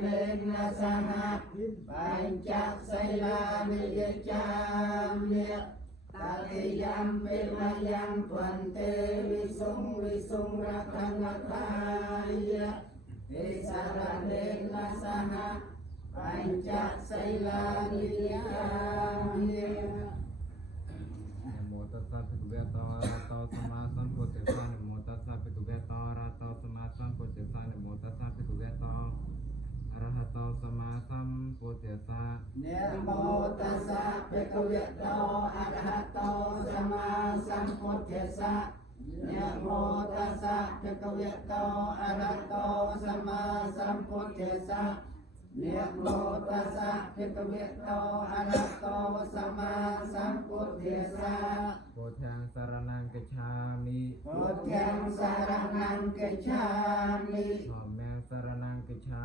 เนนะสหะปัญจไสลานิยจามเนตติยัมปิมยังตวันเตวิสุงรัตนทายะวิสารเนนะสหะปัญจไสลานิยจามเนโมตัสสะภิกขุเวตาระโตสัมมาสัมพุทธัสสะนะโมตัสสะภิกขุเวตาระโตสัมมาสัมพุทธัสสะนะโมตัสสะภิกขุเวตาอะระหะโตสัมมาสัมพุทธัสสะนะโมตัสสะภะคะวะโตอะระหะโตสัมมาสัมพุทธัสสะนะโมตัสสะภะคะวะโตอะระหะโตสัมมาสัมพุทธัสสะนะโมตัสสะภะคะวะโตอะระหะโตสัมมาสัมพุทธัสสะพุทธังสรณังกัจฉามิ พุทธังสารนังกัจฉามิธัมมังสรณังกัจฉา